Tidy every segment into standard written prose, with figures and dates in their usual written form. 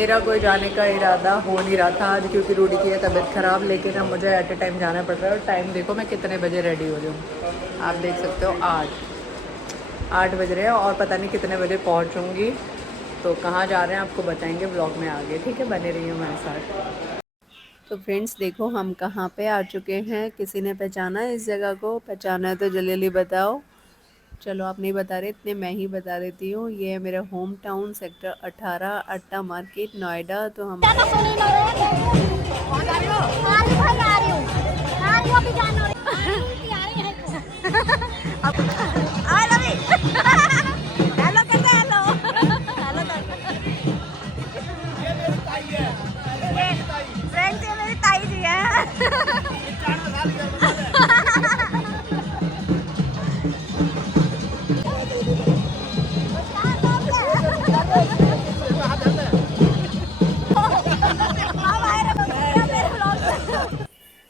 मेरा कोई जाने का इरादा हो नहीं रहा था आज, क्योंकि रूडी की है तबीयत ख़राब। लेकिन अब मुझे एट ए टाइम जाना पड़ रहा है। और टाइम देखो मैं कितने बजे रेडी हो जाऊँ, आप देख सकते हो 8 बज रहे हैं और पता नहीं कितने बजे पहुँचूँगी। तो कहाँ जा रहे हैं आपको बताएंगे ब्लॉग में आगे, ठीक है, बने रहिए हमारे साथ। तो फ्रेंड्स देखो हम कहाँ पे आ चुके हैं। किसी ने पहचाना है इस जगह को? पहचाना है तो जल्दी जल्दी बताओ। चलो आप नहीं बता रहे, इतने मैं ही बता देती हूँ। ये है मेरा होम टाउन, सेक्टर 18, अट्टा मार्केट, नोएडा। तो हम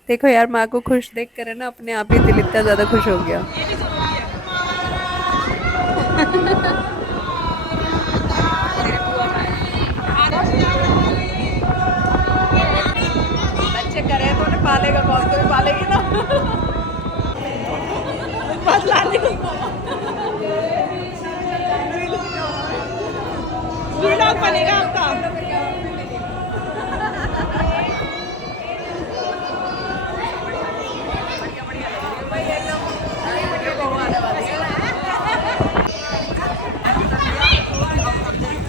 देखो यार, माँ को खुश देख कर है ना अपने आप ही दिल इतना ज़्यादा खुश हो गया। बच्चे करे तो उन्हें पालेगा कौन, तो भी पालेगी ना। बस लाने को व्लॉग बनेगा आपका।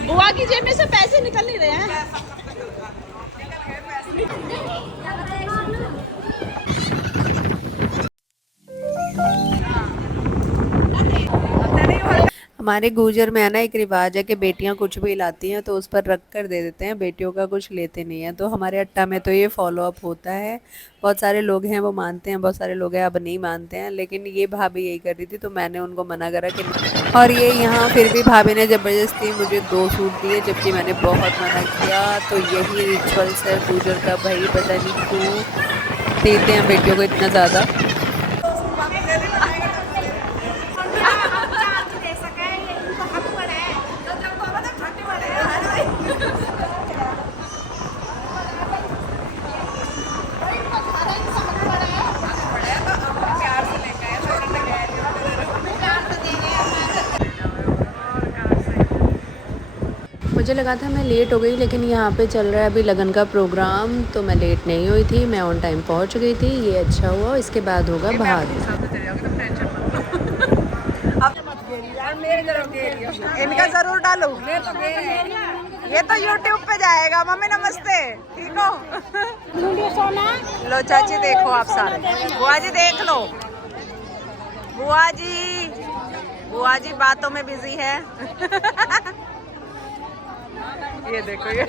बुआ की जेब में से पैसे निकल नहीं रहे हैं। हमारे गुजर में है ना एक रिवाज है कि बेटियां कुछ भी लाती हैं तो उस पर रख कर दे देते हैं, बेटियों का कुछ लेते नहीं हैं। तो हमारे अट्टा में तो ये फॉलो अप होता है। बहुत सारे लोग हैं वो मानते हैं, बहुत सारे लोग हैं अब नहीं मानते हैं। लेकिन ये भाभी यही कर रही थी तो मैंने उनको मना करा कि नहीं। और ये यहाँ फिर भी भाभी ने ज़बरदस्ती मुझे 2 सूट दिए, जबकि मैंने बहुत मना किया। तो यही रिचुअल्स है गुजर का, भाई पता नहीं क्यों देते हैं बेटियों को इतना ज़्यादा। मुझे लगा था मैं लेट हो गई, लेकिन यहाँ पे चल रहा है अभी लगन का प्रोग्राम, तो मैं लेट नहीं हुई थी, मैं ऑन टाइम पहुँच गई थी। ये अच्छा हुआ। इसके बाद होगा भाग। इनका जरूर डालू, ये तो YouTube पे जाएगा। मम्मी नमस्ते, ठीक हो? लो चाची देखो आप सारे, बुआ जी देख लो, बुआ जी बातों में बिजी है। ये देखो ये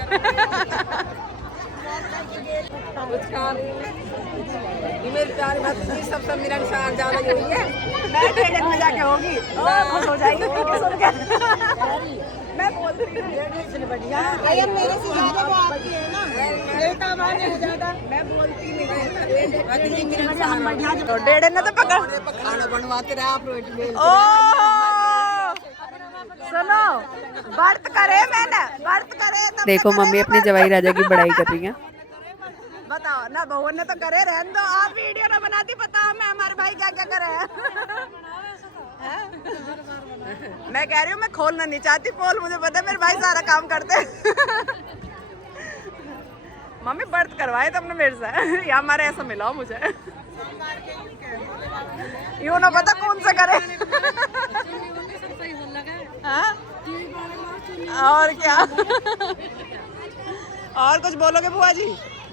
मेरी प्यारी भतीजी सबसे मिलनसार ज्यादा यही है। मैं ट्रेन में जाके होगी खुश हो जाएगी। मैं बोलती हूँ बढ़िया मेरे से ज्यादा वो आपकी है ना, बेटा माने ज्यादा। मैं बोलती नहीं तो डेढ़ ने तो पकड़ खाना बनवाते रहे आप। सुनो व्रत करे, मैंने व्रत करे तो देखो मम्मी अपनी जवाई राजा की बड़ाई कर रही है। बताओ ना, बहू ने तो करे, रहने दो आप वीडियो ना बनाती, पता मैं हमारे भाई क्या क्या करे हैं। मैं कह रही हूँ मैं खोलना नहीं चाहती पोल, मुझे पता है मेरे भाई सारा काम करते हैं। मम्मी व्रत करवाए तुमने मेरे से, या हमारे ऐसा मिलाओ मुझे, यूँ ना पता कौन सा करे। और क्या और कुछ बोलोगे बुआ जी?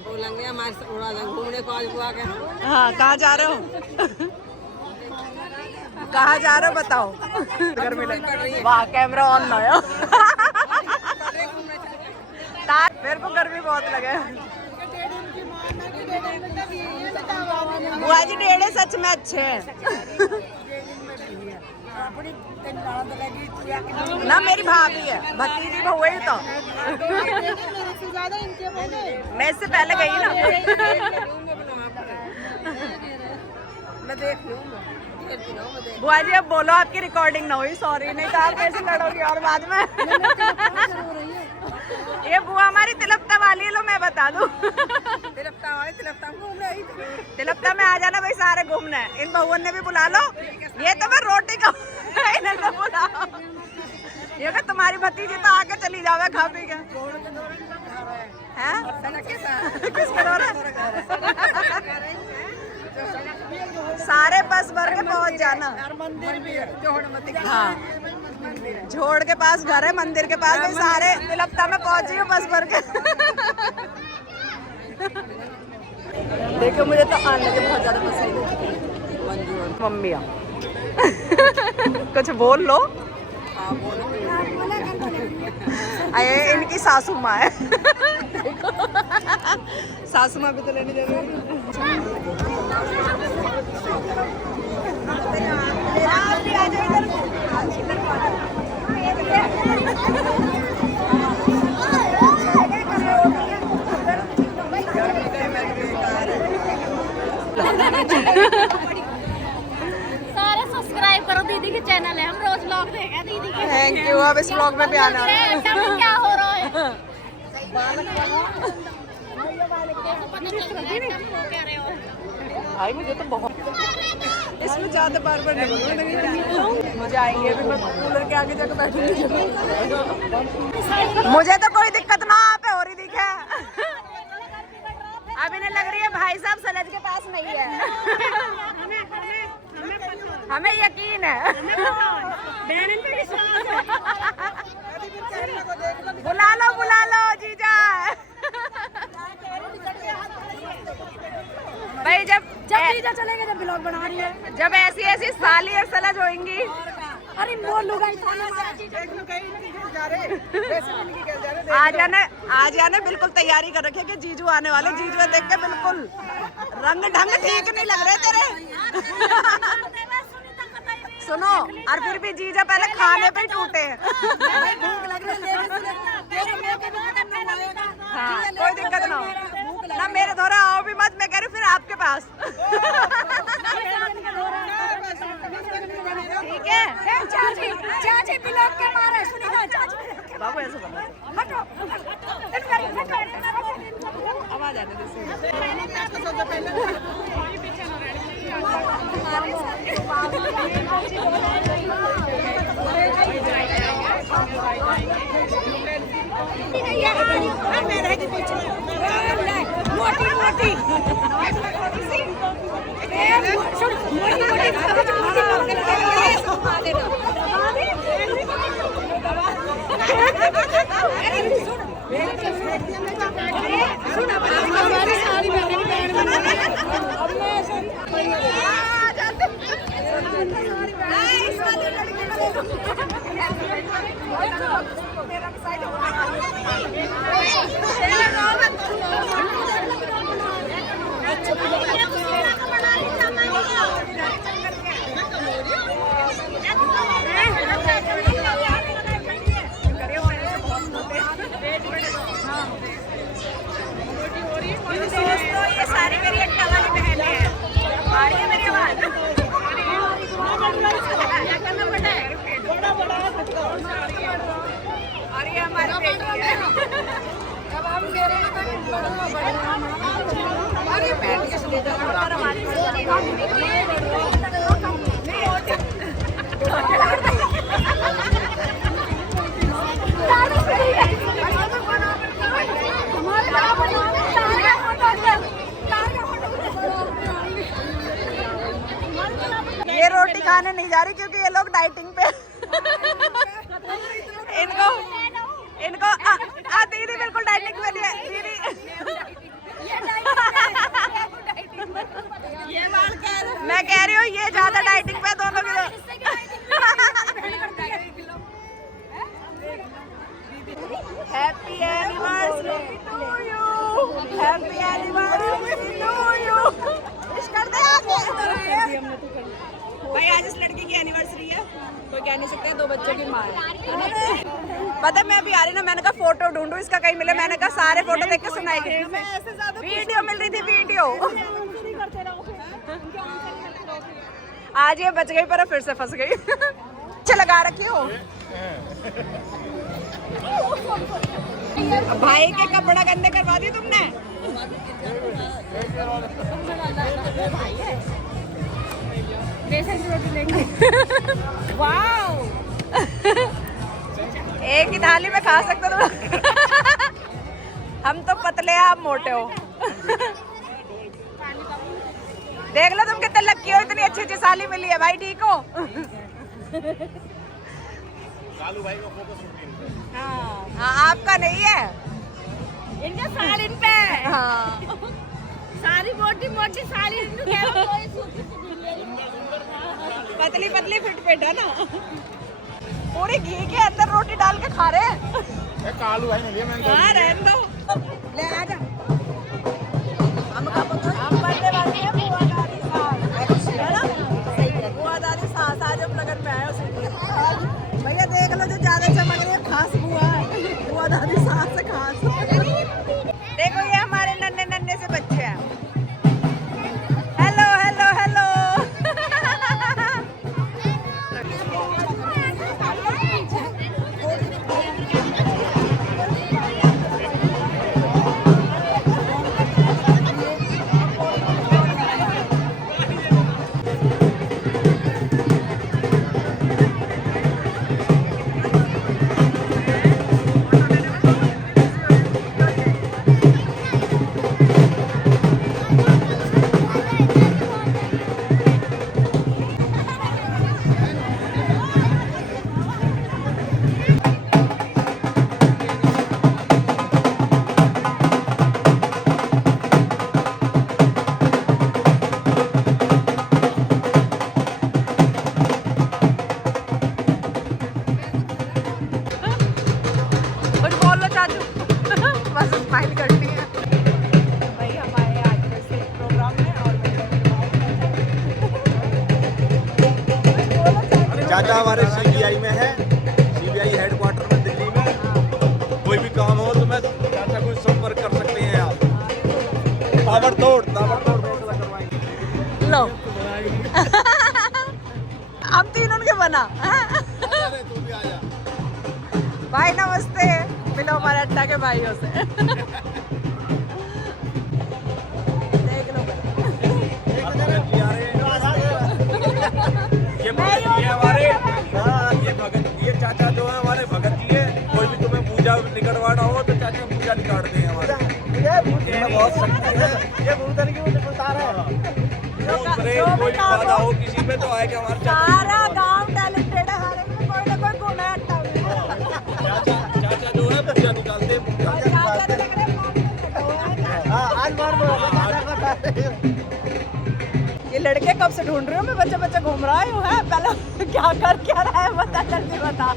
बोलेंगे हमारे घूमने को आज बुआ के। हाँ कहाँ जा रहे हो? कहाँ जा रहे हो बताओ? गर्मी लग रही है। वाह कैमरा ऑन ना हो। मेरे को गर्मी बहुत लगे। बुआ जी डेढ़े सच में अच्छे हैं ना, मेरी भाभी है, भतीजी बहू है तो। मैं इससे पहले गई ना। मैं देख लूँ। बुआ जी अब बोलो आपकी रिकॉर्डिंग ना हुई, सॉरी, नहीं तो आप कैसे लड़ोगी और बाद में। ये बुआ हमारी तिलप्ता वाली है, लो मैं बता दूं। तिलप्ता वाली तिलप्ता घूम रही थी। तिलप्ता में आ जाना भाई, सारे घूमना है। इन बहुओं ने भी बुला लो। ये तो मैं रोटी का इन्हें तो बुलाओ। ये कि तुम्हारी भतीजी तो आके चली जावे खा पी के। किसके दौरान सारे बस भर के पहुंच जाना। मंदिर भी है। हाँ, झोड़ के पास घर है, मंदिर के पास भी सारे तिलप्ता में पहुंची हूँ बस भर के। देखो मुझे तो आने के बहुत ज्यादा पसंद है। मम्मी कुछ बोल लो। अरे इनकी सासू माँ है। सासू माँ भी तो लेने जरूरी सारे सब्सक्राइब करो, दीदी के चैनल है, हम रोज व्लॉग देखें दीदी के। Thank you. अब इस व्लॉग में भी आना है। क्या हो रहा है? आई मुझे तो बहुत इसमें ज्यादा बार बार नहीं मुझे आएंगे भी, मैं कूलर के आगे जाकर बैठूंगी। मुझे तो कोई दिक्कत ना पे हो रही दिखे। अब इन्हें लग रही है भाई साहब सलज के पास नहीं है। हमें यकीन है। बुला लो जीजा। भाई जब जीजा चलेंगे, जब ब्लॉग बना रही है, जब ऐसी ऐसी साली और सलज होंगी। अरे आ जाने बिल्कुल तैयारी कर रखे कि जीजू आने वाले। जीजू देख के बिल्कुल रंग ढंग ठीक नहीं लग रहे तेरे। सुनो, और फिर भी जीजा पहले खाने पे ही टूटे हैं। हाँ, कोई दिक्कत ना हो ना, मेरे धोरा आओ भी मत। मैं कह रही हूँ फिर आपके पास। ठीक है। चाची ब्लॉग के मारे सुनिए, चाची बाबू ऐसे बना अब आ जाने मोटी मोटी ये सारी मेरी अट्टा वाली बहनें हैं। आ रही है मेरी आवाज? क्या करना पड़ता है? और ये हमारी बेटी है। अब हम कह रहे हैं अरे बैठ के ये रोटी खाने नहीं जा रही क्योंकि ये लोग डाइटिंग पे। इनको दीदी बिल्कुल डाइटिंग पे नहीं है दीदी। मैं कह रही हूँ ये ज्यादा डाइटिंग पे दोनों के। Happy anniversary to you, happy anniversary to you. Wish कर दे आगे भाई, आज इस लड़की की एनिवर्सरी है, कोई कह नहीं सकता, 2 बच्चों की माँ है। पता मैं अभी आ रही ना, मैंने कहा फोटो ढूंढू इसका कहीं मिले। मैंने कहा सारे फोटो देख के सुनाएगी। वीडियो मिल रही थी, वीडियो। आज ये बच गई पर फिर से फंस गई। अच्छा लगा रखी हो। भाई के कपड़ा गंदे करवा दी तुमने। वाओ एक ही थाली में खा सकते हो तुम। हम तो पतले हैं, आप मोटे हो। देख लो तुम कितने लक्की हो, इतनी अच्छी अच्छी साली मिली है भाई। ठीक हो? कालू भाई को फोटो शूट हाँ आपका नहीं है, इनका साल इन पे। हाँ सारी मोटी मोटी साली इनको क्या कोई पतली पतली फिट फिट है ना। पूरे घी के अंदर रोटी डाल के खा रहे हैं। कालू भाई ने लिया मैंने। हाँ रहने दो, ले आ जा। हम बनने वाले हैं बुआ दादी सास, है ना? बुआ दादी सास आज हम लगन में आए उसी। भैया देख लो जो ज्यादा चमक रही है खास बुआ है, बुआ दादी सास से खास। देखो ये हमारे नन्हे नन्हे से बच्चे हैं। Hello hello hello. कुछ बोल लो चाचू। बस स्माइल करती है भाई। हमारे आज वैसे एक प्रोग्राम है और चाचा हमारे सीबीआई में है, सीबीआई हेडक्वार्टर में दिल्ली में। कोई भी काम हो तो मैं चाचा को संपर्क कर सकते हैं आप। ताबड़तोड़ फैसला करवाएंगे। लो हम तीनों के बना। तू भी आजा। भाई नमस्ते, मिलो हमारे अड्डा के भाइयों से। देख लो ये हमारे ये भगत, ये चाचा जो है हमारे भगत जी है। कोई भी तुम्हें पूजा निकलवाना हो तो चाचा पूजा निकाल दें हमारे। ये बहुत सख्त है। ये भूतन की मुझे बता रहा है। कोई बाधा हो किसी पे तो आएगा हमारे सारा गांव टैलेंटेड है, हर एक में कोई ना कोई गुण है अड्डा में। चाचा जो है पूजा निकालते ये लड़के कब से ढूंढ रही हूँ मैं, बच्चा बच्चा घूम रहा है पहले क्या कर क्या रहा है बता, जल्दी बता।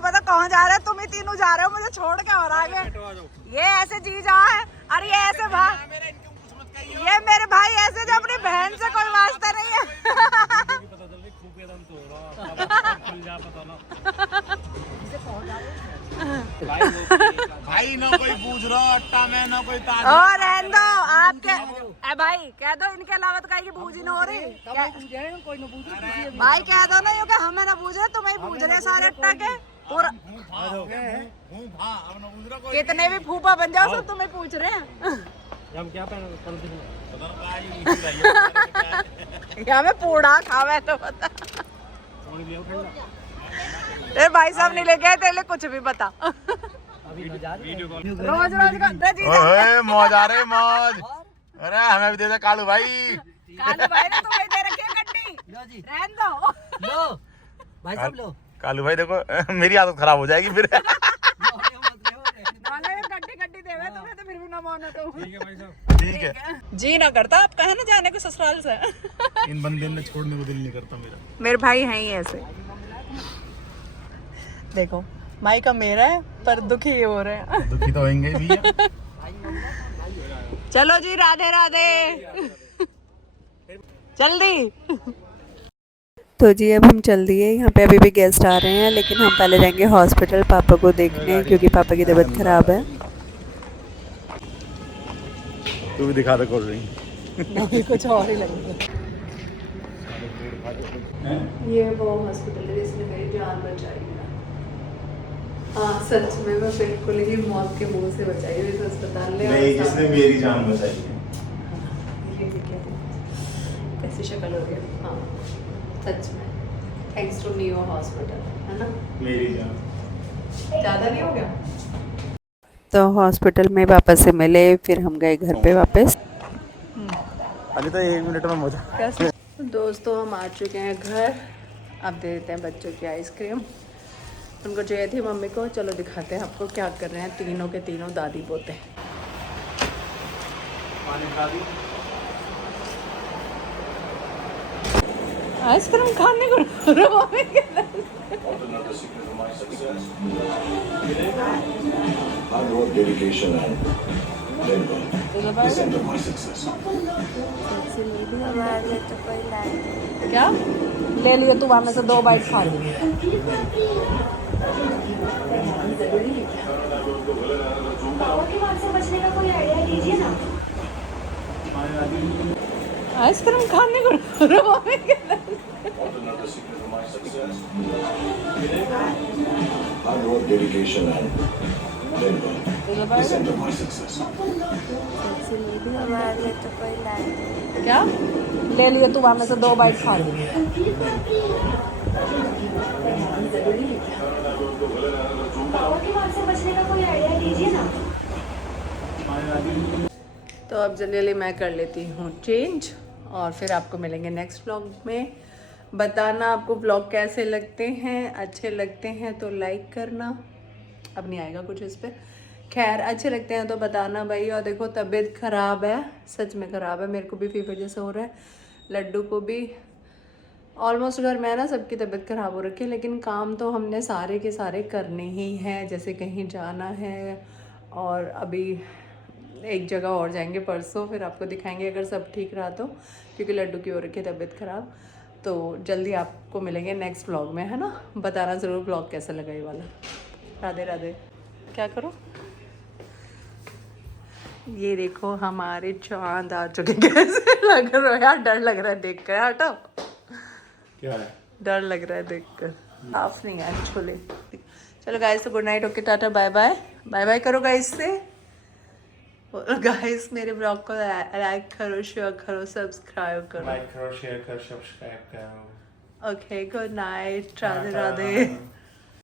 पता कहाँ जा रहे हैं तुम ही तीनों, जा रहे हो मुझे छोड़ के और आगे। ये ऐसे जी जा है, अरे ये ऐसे भाई, ये मेरे भाई ऐसे जो अपनी बहन से कोई वास्ता नहीं है। भाई ना कोई पूछ रहा अट्टा में ना कोई ताज। और रहने दो आपके ए भाई, कह दो इनके अलावा तो कहीं की बूझ ही ना हो रही। भाई कह दो ना, ये क्या हमें ना पूछ रहे, तुम्हें ही पूछ रहे सारे अट्टा के पूरा। कितने भी फूफा बन जाओ सब तुम्हें पूछ रहे हैं। यहाँ में पूड़ा खावा है तो बता। ए भाई साहब नहीं लेके आए तेरे कुछ भी बता। रोज रोज का मौज आ रहे मौज। अरे हमें भी दे दे कालू भाई। कालू भाई ने तुम्हें दे रखी है गड्डी, रहने दो। लो भाई साहब लो। कालू भाई देखो मेरी आदत खराब हो जाएगी फिर। गड्डी देवे तुम्हें तो फिर भी ना मानो तो। ठीक है भाई साहब, ठीक है। जी ना करता आप कहे ना जाने को ससुराल से। इन बंदे ने छोड़ने को दिल नहीं करता मेरा। मेरे भाई हैं ही ऐसे। देखो माई का मेरा है पर दुखी ये हो रहे हैं। दुखी तो होंगे भी है। चलो जी राधे राधे जल्दी। तो जी अब हम चल दिए, यहाँ पे अभी भी गेस्ट आ रहे हैं, लेकिन हम पहले जाएंगे हॉस्पिटल पापा को देखने क्योंकि पापा की तबीयत खराब है। तू भी दिखा दे कोल्ड ड्रिंक। नहीं कुछ और ही लगेगा। ये वो हॉस्पिटल है जिसने मेरी जान बचाई है। हाँ सच में मैं बिल्कुल ही मौत के मुंह से बचाई हुई इस अस्पताल ने। नहीं, जिसने मेरी जान बचाई है। कैसी शक्ल हो रही है। हाँ सच में थैंक्स टू नियो हॉस्पिटल, है ना। मेरी जान। ज़्यादा नहीं हो गया। तो हॉस्पिटल में वापस से मिले, फिर हम गए घर पे वापस। अभी तो 1 मिनट में मजा। दोस्तों हम आ चुके हैं घर। अब दे देते हैं बच्चों की आइसक्रीम। उनको चाहिए थी मम्मी को। चलो दिखाते हैं आपको क्या कर रहे हैं तीनों के तीनों दादी पोते। आइसक्रीम खाने को मम्मी के Hard work, dedication, and labor. The center of my success. क्या ले लियो तू वहाँ में से 2 बाइट खा ली। आइसक्रीम खाने को मम्मी के Another secret of my success. Hard work, dedication, and labor. The center of my success. क्या ले लियो तू वहाँ में से 2 बाइट खा ली। तो अब जनरली मैं कर लेती हूँ चेंज और फिर आपको मिलेंगे नेक्स्ट व्लॉग में। बताना आपको व्लॉग कैसे लगते हैं, अच्छे लगते हैं तो लाइक करना। अब नहीं आएगा कुछ इस पर। खैर अच्छे लगते हैं तो बताना भाई। और देखो तबीयत ख़राब है, सच में ख़राब है। मेरे को भी फीवर जैसा हो रहा है, लड्डू को भी। ऑलमोस्ट घर में ना सबकी तबीयत ख़राब हो रखी है, लेकिन काम तो हमने सारे के सारे करने ही हैं। जैसे कहीं जाना है और अभी एक जगह और जाएंगे परसों, फिर आपको दिखाएंगे अगर सब ठीक रहा तो, क्योंकि लड्डू की हो रखी है तबीयत ख़राब। तो जल्दी आपको मिलेंगे नेक्स्ट व्लॉग में, है ना। बताना ज़रूर व्लॉग कैसा लगा ये वाला। राधे राधे। क्या करो, ये देखो हमारे चांद आ चुके। कैसे लग रहा है यार, डर लग रहा है देख कर। हटो, क्या है? डर लग रहा है देख कर। साफ नहीं है छोले। चलो गाइस तो good night, okay tata bye bye. Bye bye करो गाइस से। गाइस मेरे ब्लॉग को लाइक करो, शेयर करो, सब्सक्राइब करो। लाइक करो, शेयर करो, सब्सक्राइब करो। Okay good night, Radhe Radhe.